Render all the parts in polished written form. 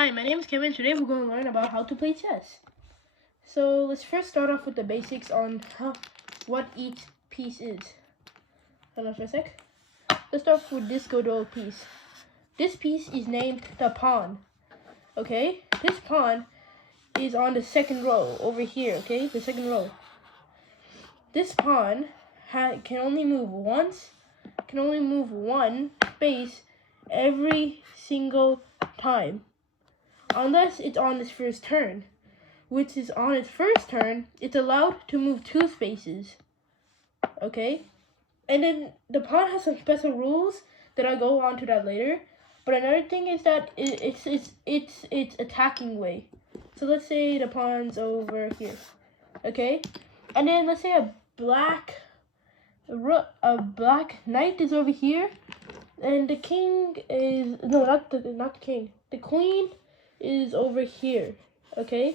Hi, my name is Kevin. Today we're going to learn about how to play chess. So let's first start off with the basics on what each piece is. Hold on for a sec. Let's start with this good old piece. This piece is named the pawn. Okay, this pawn is on the second row over here. Okay, the second row. This pawn can only move once. Can only move one space every single time. Unless it's on its first turn, which is on its first turn, it's allowed to move 2 spaces. Okay? And then the pawn has some special rules that I'll go on to that later. But another thing is that it's attacking way. So let's say the pawn's over here. Okay? And then let's say a black knight is over here, and the king is not the king. The queen is over here. Okay,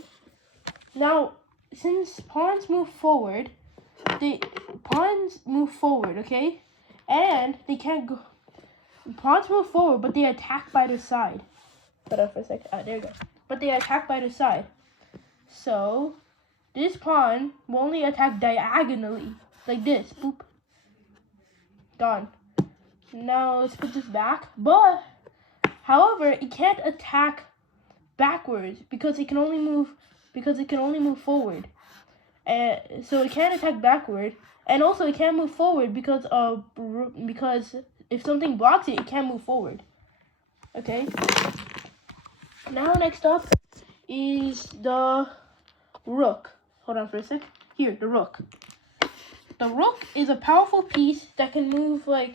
now since pawns move forward, okay, and they can't go. Pawns move forward, but they attack by the side. Hold on for a second. There we go. But they attack by the side. So this pawn will only attack diagonally, like this. Boop. Gone. Now let's put this back. But however, it can't attack backwards because it can only move forward. So it can't attack backward, and also it can't move forward because if something blocks it, it can't move forward. Okay. Now next up is the rook. Hold on for a sec. Here, the rook. The rook is a powerful piece that can move from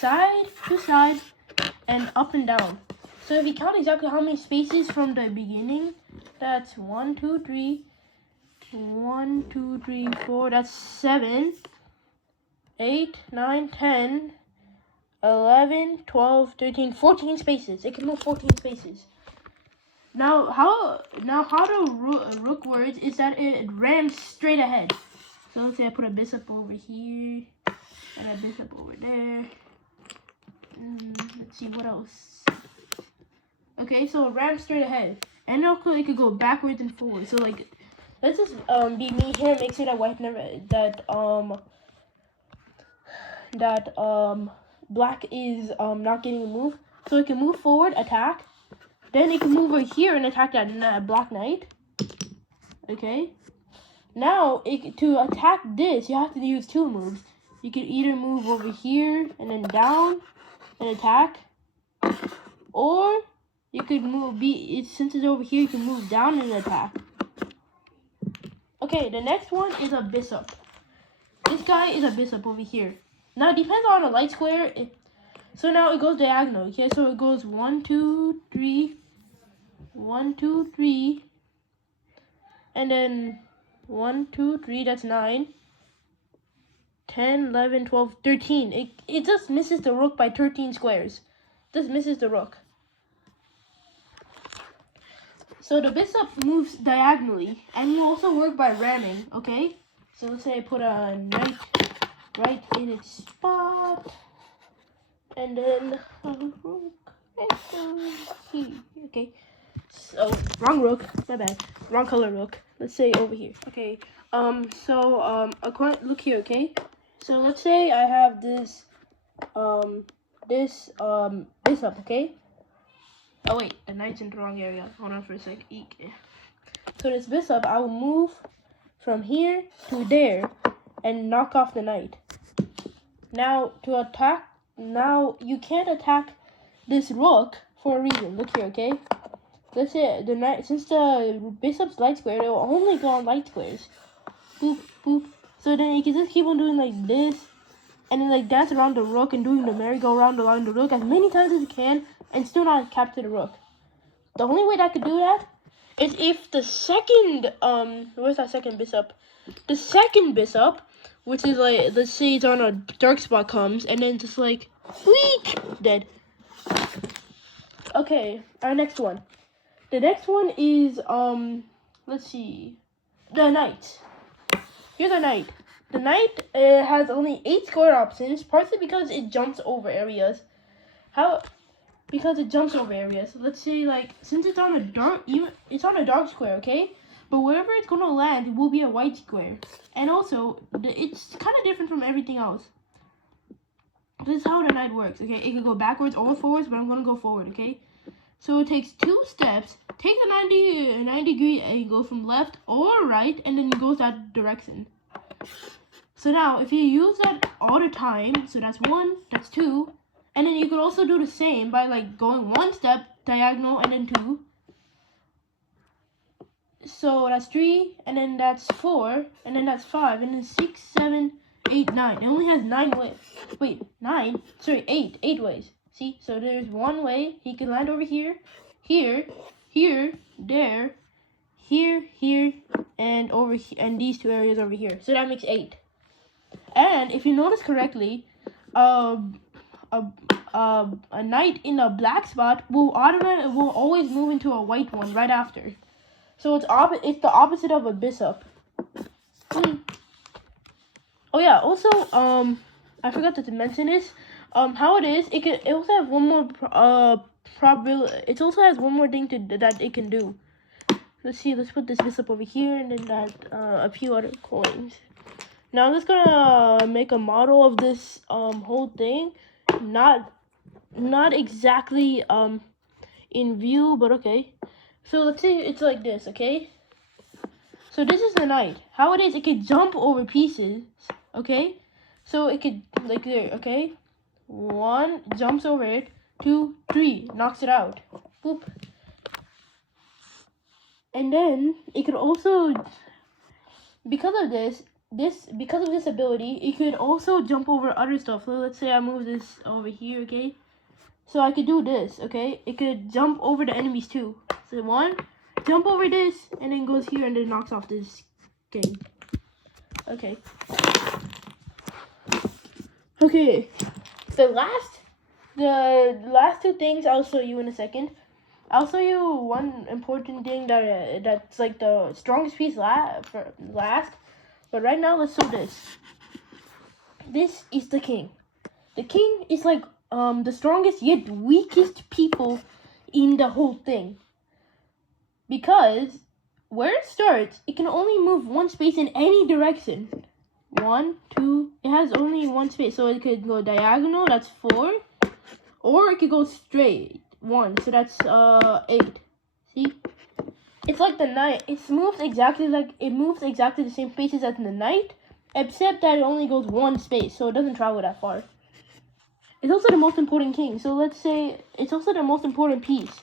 side to side and up and down. So if you count exactly how many spaces from the beginning, that's 1, 2, 3, 4, that's 7, 8, 9, 10, 11, 12, 13, 14 spaces. It can move 14 spaces. Now how the rook works is that it rams straight ahead. So let's say I put a bishop over here and a bishop over there. Let's see what else. Okay, so it rams straight ahead, and also it could go backwards and forward. So like, let's just be me here. Make sure that white never black is not getting a move. So it can move forward, attack. Then it can move over here and attack that black knight. Okay. Now to attack this, you have to use 2 moves. You can either move over here and then down and attack, or you could move, since it's over here, you can move down and attack. Okay, the next one is a bishop. This guy is a bishop over here. Now it depends on a light square. So now it goes diagonal. Okay, so it goes 1, 2, 3, 1, 2, 3, and then 1, 2, 3. That's 9. 10, 11, 12, 13. It just misses the rook by 13 squares. Just misses the rook. So the bishop moves diagonally, and will also work by ramming, okay? So let's say I put a knight right in its spot, and then a rook here, okay? So, wrong rook, my bad. Wrong color rook. Let's say over here, okay? Look here, okay? So let's say I have this bishop, okay? Oh wait, the knight's in the wrong area. Hold on for a sec. Eek. So this bishop, I will move from here to there and knock off the knight. Now to attack, now you can't attack this rook for a reason. Look here, okay? Let's say the knight, since the bishop's light square, it will only go on light squares. Boop, boop. So then you can just keep on doing like this, and then like dance around the rook and doing the merry-go-round around the rook as many times as you can, and still not capture the rook. The only way that I could do that is if the second where's that second bishop? The second bishop, which is like, let's say it's on a dark spot, comes and then just like weak, dead. Okay, our next one. The next one is let's see, the knight. Here's a knight. The knight has only 8 square options, partly because it jumps over areas. because it jumps over areas. Let's say, like, since it's on a dark square, okay? But wherever it's gonna land, it will be a white square. And also, it's kind of different from everything else. This is how the knight works, okay? It can go backwards or forwards, but I'm gonna go forward, okay? So it takes 2 steps. Take the 90 degree angle from left or right, and then goes that direction. So now, if you use that all the time, so that's 1, that's 2, and then you could also do the same by like going 1 step diagonal and then 2. So that's 3, and then that's 4, and then that's 5, and then 6, 7, 8, 9. It only has 9 ways. Wait, 9? Sorry, 8. 8 ways. See? So there's 1 way. He can land over here, here, here, there, here, and over here, and these 2 areas over here. So that makes 8. And if you notice correctly, a knight in a black spot will always move into a white one right after. So it's the opposite of a bishop. Oh yeah, also I forgot to mention this. How it is, it also have one more probability. It also has one more thing that it can do. Let's see. Let's put this bishop over here, and then that a few other coins. Now I'm just gonna make a model of this whole thing. Not exactly in view, but okay. So let's say it's like this, okay? So this is the knight. How it is, it could jump over pieces, okay? So it could, like there, okay? 1, jumps over it. 2, 3, knocks it out. Boop. And then, it could also, because of this ability, it could also jump over other stuff. So let's say I move this over here, okay? So I could do this, okay? It could jump over the enemies too. So 1, jump over this, and then goes here and then knocks off this game. Okay. Okay. The last 2 things I'll show you in a second. I'll show you one important thing that's like the strongest piece last. But right now, let's show this. This is the king. The king is like the strongest yet weakest people in the whole thing. Because where it starts, it can only move 1 space in any direction. 1, 2, it has only 1 space. So it could go diagonal, that's 4. Or it could go straight, 1. So that's 8. See? It's like the knight. It moves exactly the same spaces as the knight, except that it only goes 1 space, so it doesn't travel that far. It's also the most important king. So let's say it's also the most important piece.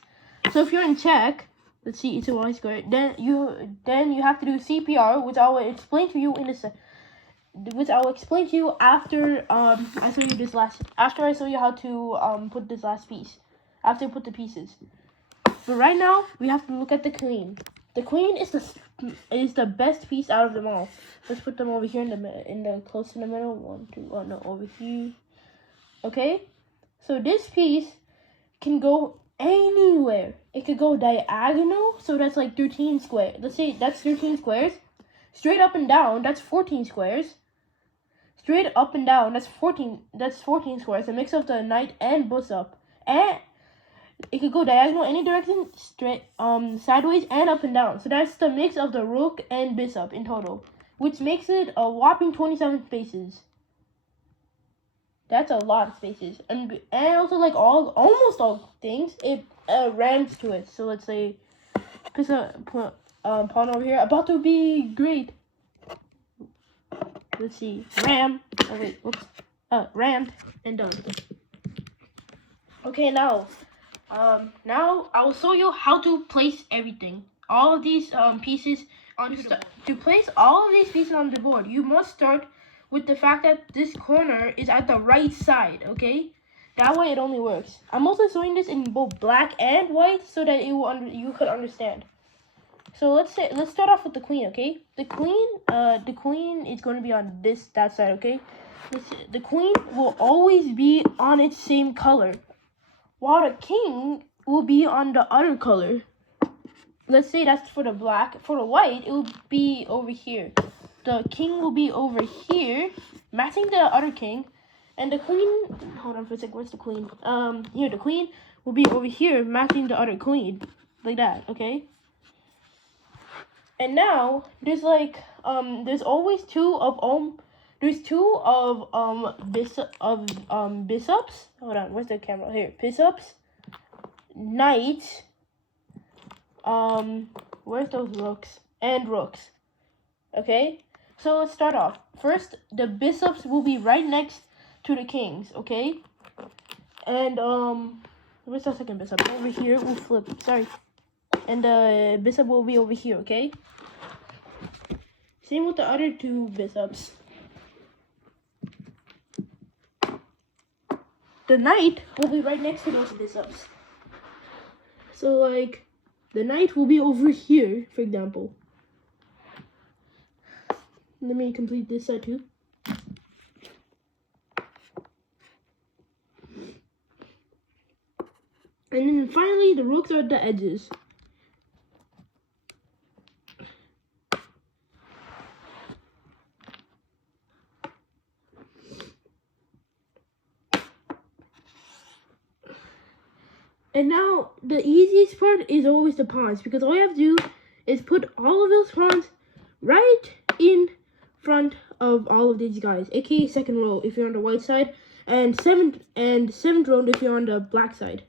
So if you're in check, let's see, it's a Y square. Then you have to do CPR, which I will explain to you after I show you after I show you how to put this last piece. After I put the pieces. But right now we have to look at the queen. The queen is the best piece out of them all. Let's put them over here in the close in the middle. 1, 2, oh no, over here. Okay, so this piece can go anywhere. It could go diagonal, so that's like 13 squares. Let's say that's 13 squares. Straight up and down, that's 14 squares. Straight up and down, that's 14 squares. A mix of the knight and bishop. And it could go diagonal any direction, straight sideways and up and down. So that's the mix of the rook and bishop in total, which makes it a whopping 27 spaces. That's a lot of spaces, and also like almost all things, it rams to it. So let's say, put pawn over here, about to be great. Let's see, ram. Oh wait, whoops. Rammed and done. Okay, now I will show you how to place everything. All of these pieces onto the board. To place all of these pieces on the board, you must start with the fact that this corner is at the right side, okay? That way it only works. I'm also showing this in both black and white so that you could understand. So let's start off with the queen, okay? The queen is going to be on that side, okay? The queen will always be on its same color, while the king will be on the other color. Let's say that's for the black. For the white, it will be over here. The king will be over here, matching the other king, and the queen. Hold on for a second. Where's the queen? Here, the queen will be over here matching the other queen. Like that, okay? And now there's like there's always two of bishops. Hold on, where's the camera? Here, bishops, knights, where's those rooks? And rooks. Okay? So let's start off. First, the bishops will be right next to the kings, okay? And where's the second bishop? Over here. We'll flip. Sorry. And the bishop will be over here, okay? Same with the other two bishops. The knight will be right next to those bishops. So like the knight will be over here, for example. Let me complete this side too. And then finally, the rooks are at the edges. And now, the easiest part is always the pawns, because all you have to do is put all of those pawns right in front of all of these guys, aka second row if you're on the white side, and seventh row if you're on the black side.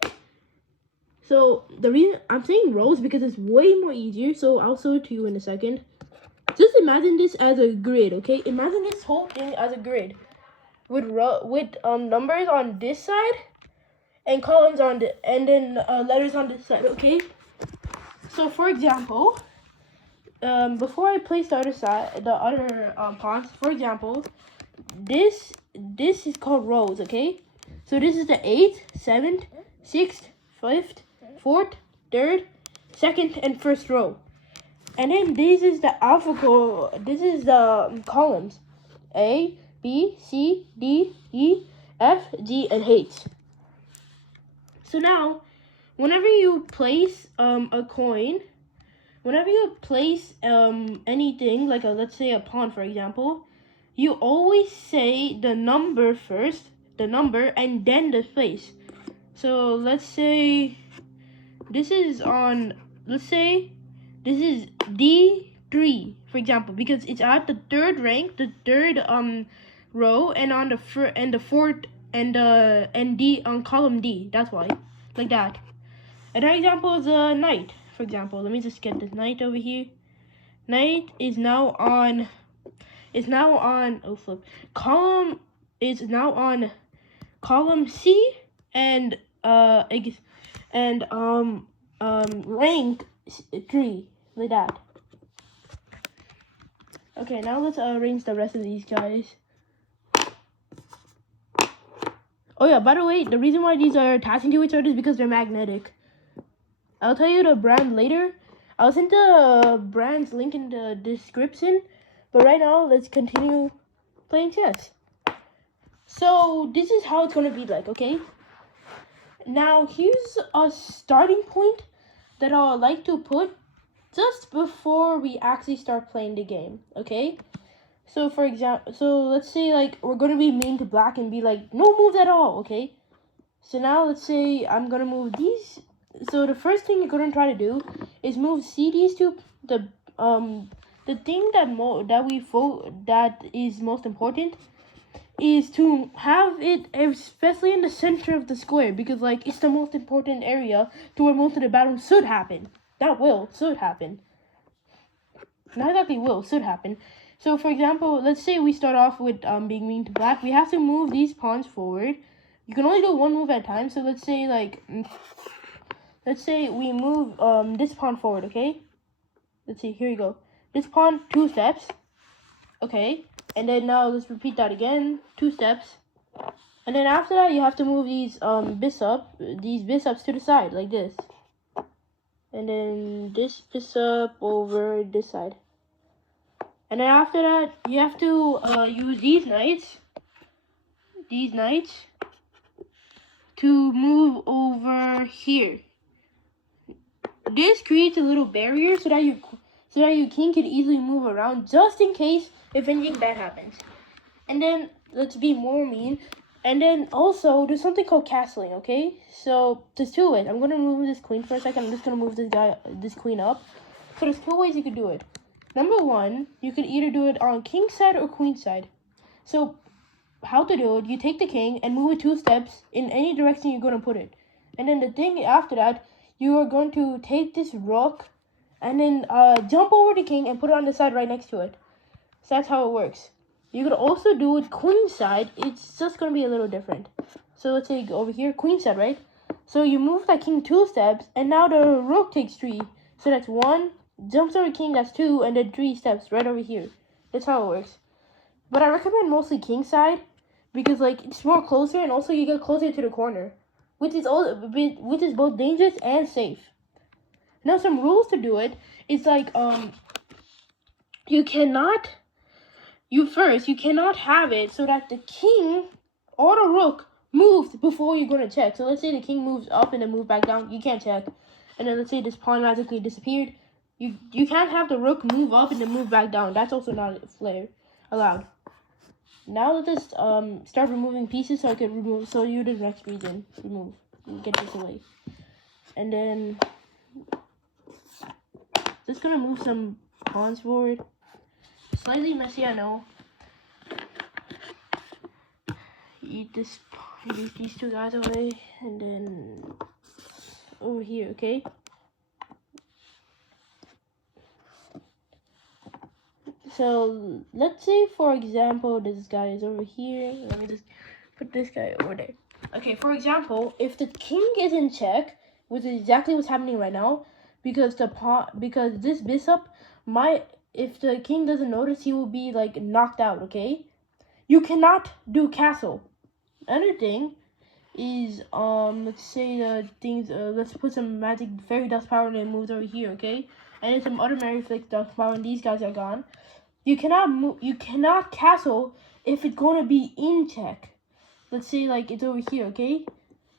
So the reason I'm saying rows because it's way more easier. So I'll show it to you in a second. Just imagine this as a grid, okay? Imagine this whole thing as a grid with numbers on this side and columns on the and then letters on this side, okay? So for example, before I place the other pawns, for example, this is called rows, okay? So this is the 8th, 7th, 6th, 5th, 4th, 3rd, 2nd, and 1st row. And then this is the alphabet. This is the columns: A, B, C, D, E, F, G, and H. So now, whenever you place a coin, whenever you place anything like let's say a pawn, for example, you always say the number first, and then the place. So let's say this is on. Let's say this is D3, for example, because it's at the 3rd rank, the 3rd row, and on the and the 4th and D on column D. That's why, like that. Another example is a knight. For example, let me just get this knight over here. Knight is now on. Oh flip. Column is now on column C and rank 3, like that. Okay, now let's arrange the rest of these guys. Oh yeah, by the way, the reason why these are attaching to each other is because they're magnetic. I'll tell you the brand later. I'll send the brand's link in the description. But right now, let's continue playing chess. So this is how it's going to be like, okay? Now, here's a starting point that I would like to put just before we actually start playing the game, okay? So for example, let's say like we're going to be main to black and be like, no moves at all, okay? So now let's say I'm going to move these. So the first thing you're going to try to do is move these two. The thing that is most important is to have it especially in the center of the square, because like it's the most important area to where most of the battles should happen. Should happen. Not exactly should happen. So for example, let's say we start off with being mean to black. We have to move these pawns forward. You can only do one move at a time. So let's say we move this pawn forward, okay? Let's see, here you go. This pawn 2 steps. Okay. And then now let's repeat that again. 2 steps. And then after that you have to move these bishops to the side like this. And then this bishop over this side. And then after that you have to use these knights to move over here. This creates a little barrier so that your king can easily move around, just in case if anything bad happens. And then let's be more mean. And then also there's something called castling, okay? So there's two ways. I'm gonna move this queen for a second. I'm just gonna move this queen up. So there's two ways you could do it. Number one, you could either do it on king side or queen side. So how to do it, you take the king and move it 2 steps in any direction you're gonna put it. And then the thing after that, you are going to take this rook and then jump over the king and put it on the side right next to it. So that's how it works. You could also do it queen side. It's just going to be a little different. So let's say over here, queen side, right? So you move that king 2 steps, and now the rook takes 3. So that's 1, jumps over king, that's 2, and then 3 steps right over here. That's how it works. But I recommend mostly king side because like it's more closer, and also you get closer to the corner, which is both dangerous and safe. Now some rules to do it is like you cannot have it so that the king or the rook moves before you're going to check. So let's say the king moves up and then move back down. You can't check. And then let's say this pawn magically disappeared. You can't have the rook move up and then move back down. That's also not allowed. Now let's just start removing pieces so I can remove. So you do the next reason. Remove. Get this away. And then just going to move some pawns forward. Slightly messy, I know. Eat these 2 guys away, and then over here, okay? So let's say, for example, this guy is over here. Let me just put this guy over there. Okay, for example, if the king is in check, which is exactly what's happening right now, because this bishop if the king doesn't notice, he will be like knocked out, okay? You cannot do castle. Another thing is let's say the things let's put some magic fairy dust power and it moves over here, okay? And then some other Mary Flicks dust power and these guys are gone. You cannot castle if it's gonna be in check. Let's say like it's over here, okay?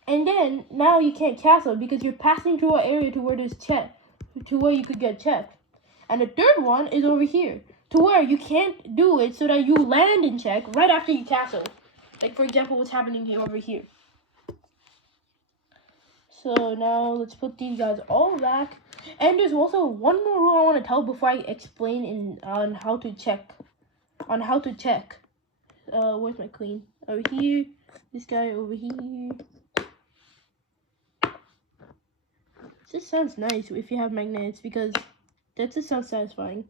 And then now you can't castle because you're passing through an area to where there's check, to where you could get checked. And the third one is over here, to where you can't do it so that you land in check right after you castle. Like for example, what's happening here over here. So now let's put these guys all back. And there's also one more rule I want to tell before I explain on how to check. Where's my queen? Over here. This guy over here. This sounds nice if you have magnets because that just sounds satisfying.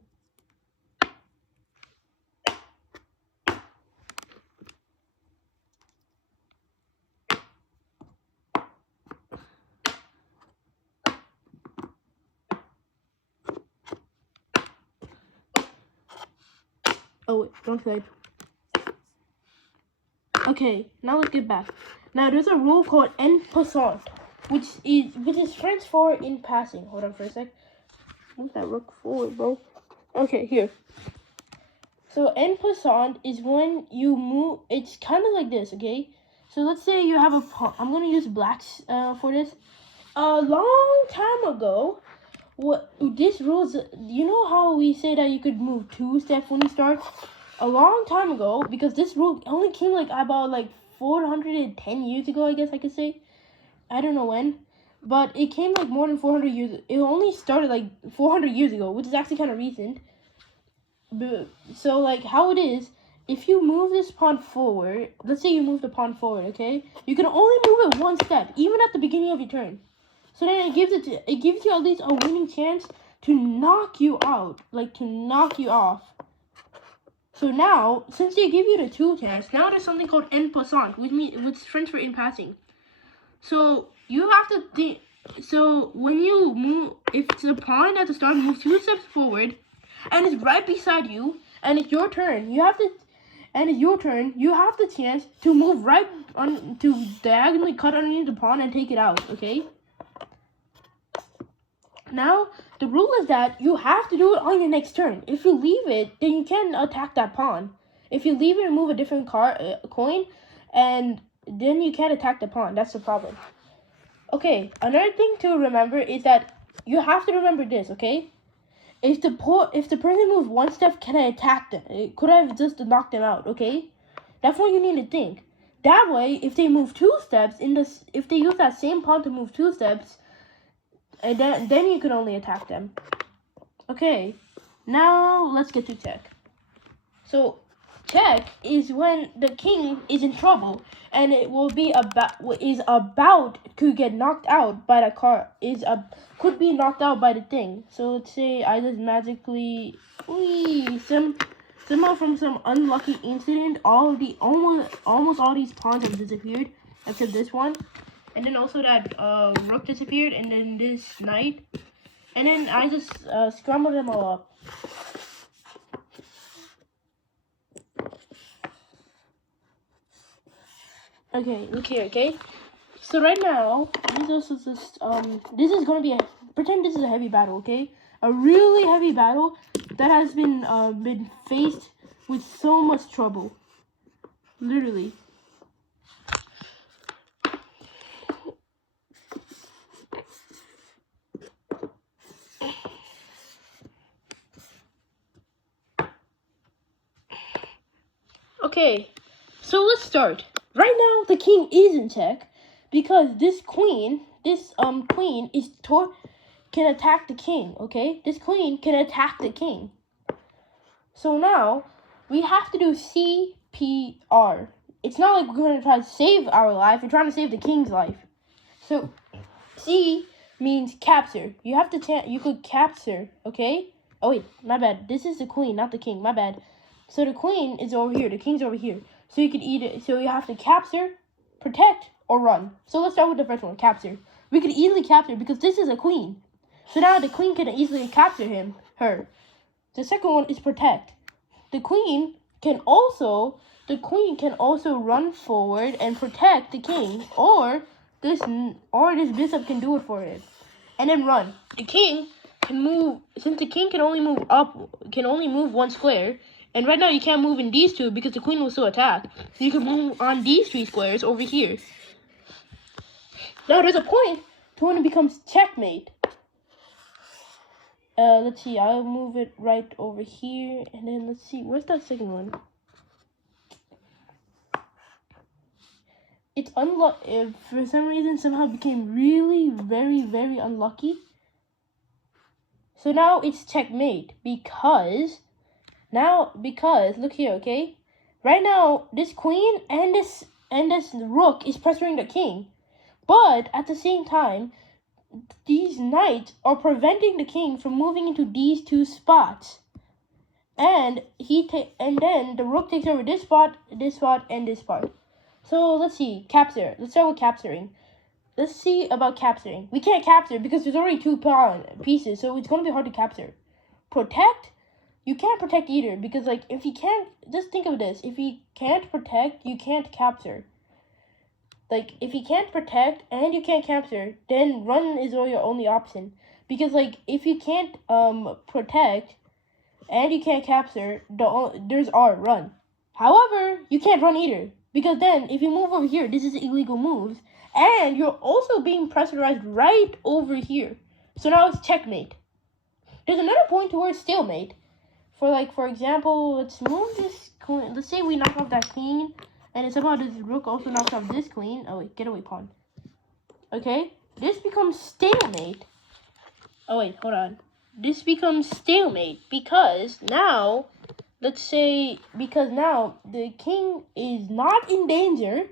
Oh wait, don't type. Okay, now let's get back. Now there's a rule called en passant, which is French for in passing. Hold on for a sec. Move that rook forward, bro. Okay, here. So en passant is when you move. It's kind of like this, okay? So let's say you have a pawn. I'm gonna use blacks for this. A long time ago, this rules. You know how we say that you could move 2 steps when you start? A long time ago, because this rule only came like about like 410 years ago, I guess I could say. I don't know when, but it came like more than 400 years. It only started like 400 years ago, which is actually kind of recent. So like how it is, if you move this pawn forward, let's say you move the pawn forward, okay? You can only move it 1 step, even at the beginning of your turn. So then it gives you at least a winning chance to knock you out, like to knock you off. So now, since they give you the 2 chance, now there's something called en passant, which is French for in passing. So you have to think. So when you move, if the pawn at the start moves 2 steps forward, and it's right beside you, and it's your turn, you have the chance to move right on to diagonally cut underneath the pawn and take it out. Okay. Now, the rule is that you have to do it on your next turn. If you leave it, then you can't attack that pawn. If you leave it and move a different coin, and then you can't attack the pawn. That's the problem. Okay, another thing to remember is that you have to remember this, okay? If the person moves 1 step, can I attack them? Could I have just knocked them out, okay? That's what you need to think. That way, if they move 2 steps if they use that same pawn to move 2 steps, and then you can only attack them. Okay, now let's get to check. So check is when the king is in trouble and it will be about to get knocked out by the card, could be knocked out by the thing. So let's say I just magically somehow from some unlucky incident almost all these pawns have disappeared except this one, and then also that rook disappeared, and then this knight, and then I just scrambled them all up. Okay, look here, okay? So right now, this is gonna be pretend this is a heavy battle, okay? A really heavy battle that has been faced with so much trouble. Literally. Okay, so let's start. Right now, the king is in check because this queen can attack the king. Okay, this queen can attack the king. So now we have to do CPR. It's not like we're going to try to save our life. We're trying to save the king's life. So C means capture. You have to you could capture. Okay. Oh wait, my bad. This is the queen, not the king. My bad. So the queen is over here. The king's over here. So you could eat it. So you have to capture, protect, or run. So let's start with the first one, capture. We could easily capture because this is a queen. So now the queen can easily capture her. The second one is protect. The queen can also run forward and protect the king, or this bishop can do it for him. And then run. The king can move, since the king can only move one square. And right now you can't move in these two because the queen will still attack. So you can move on these 3 squares over here. Now there's a point to when it becomes checkmate. Let's see, I'll move it right over here. And then let's see, where's that second one? It's unlucky. For some reason, somehow became really, very, very unlucky. So now it's checkmate because look here, okay? Right now, this queen and this rook is pressuring the king, but at the same time, these knights are preventing the king from moving into these 2 spots. And then the rook takes over this spot, and this spot. So let's see, capture. Let's start with capturing. Let's see about capturing. We can't capture because there's already 2 pawn pieces, so it's going to be hard to capture. Protect. You can't protect either because, like, if you can't, just think of this. If you can't protect, you can't capture. Like, if you can't protect and you can't capture, then run is your only option. Because, like, if you can't protect and you can't capture, there's R, run. However, you can't run either. Because then, if you move over here, this is illegal moves. And you're also being pressurized right over here. So now it's checkmate. There's another point towards stalemate. For example, let's move this queen. Let's say we knock off that queen, and somehow this rook also knocks off this queen. Oh wait, getaway pawn. Okay, this becomes stalemate. Oh wait, hold on. This becomes stalemate because now, now the king is not in danger.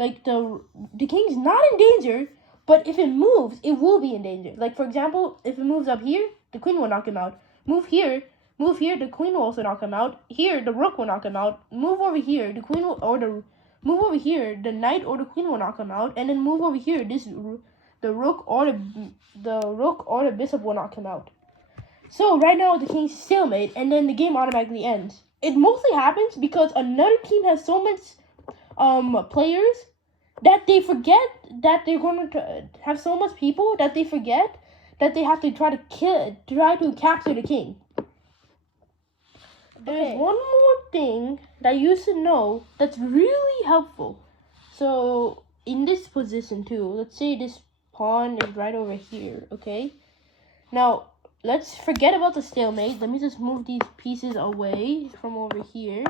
Like the king's not in danger, but if it moves, it will be in danger. Like for example, if it moves up here, the queen will knock him out. Move here, the queen will also knock him out. Here, the rook will knock him out. Move over here, move over here, the knight or the queen will knock him out. And then move over here, the rook or the bishop will knock him out. So right now the king's stalemate, and then the game automatically ends. It mostly happens because another team has so much players that they forget that they're going to have so much people that they forget that they have to try to capture the king. There's one more thing that you should know that's really helpful. So in this position too, let's say this pawn is right over here, okay? Now let's forget about the stalemate. Let me just move these pieces away from over here.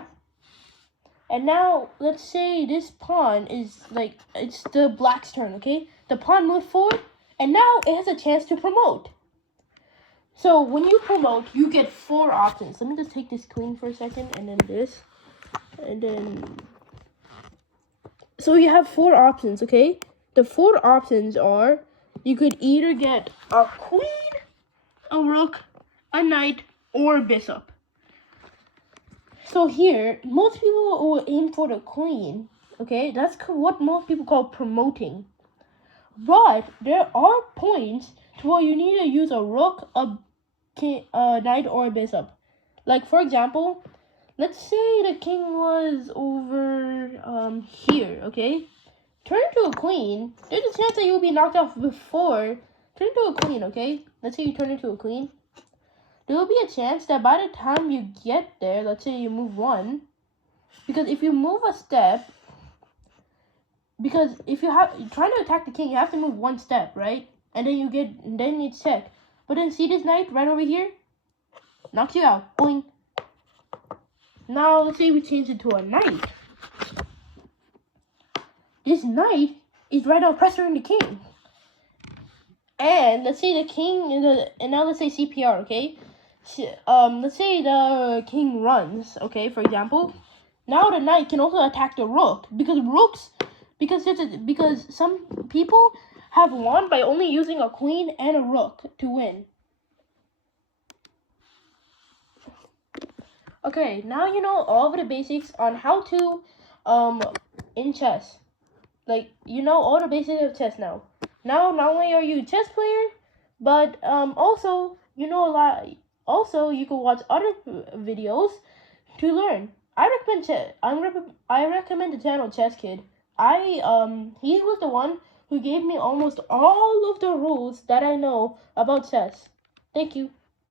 And now let's say this pawn is like, it's the black's turn, okay? The pawn moved forward, and now it has a chance to promote. So when you promote, you get 4 options. Let me just take this queen for a second, and then this, and then. So you have 4 options, okay? The 4 options are, you could either get a queen, a rook, a knight, or a bishop. So here, most people will aim for the queen, okay? That's what most people call promoting. But there are points to where you need to use a rook, a king, a knight, or a bishop. Like, for example, let's say the king was over here, okay? Turn into a queen. There's a chance that you'll be knocked off before. Turn into a queen, okay? Let's say you turn into a queen. There will be a chance that by the time you get there, let's say you move 1, because if you move a step, because if you're trying to attack the king, you have to move 1 step, right? And then it's check. But then see this knight right over here? Knocks you out. Boing. Now let's say we change it to a knight. This knight is right now pressuring the king. And let's say the king and now let's say CPR, okay? Let's say the king runs, okay, for example. Now the knight can also attack the rook, because some people have won by only using a queen and a rook to win. Okay, now you know all of the basics on how to in chess. Like, you know all the basics of chess now. Now not only are you a chess player, but also you know a lot. Also, you can watch other videos to learn. I recommend the channel Chess Kid. He was the one who gave me almost all of the rules that I know about chess. Thank you.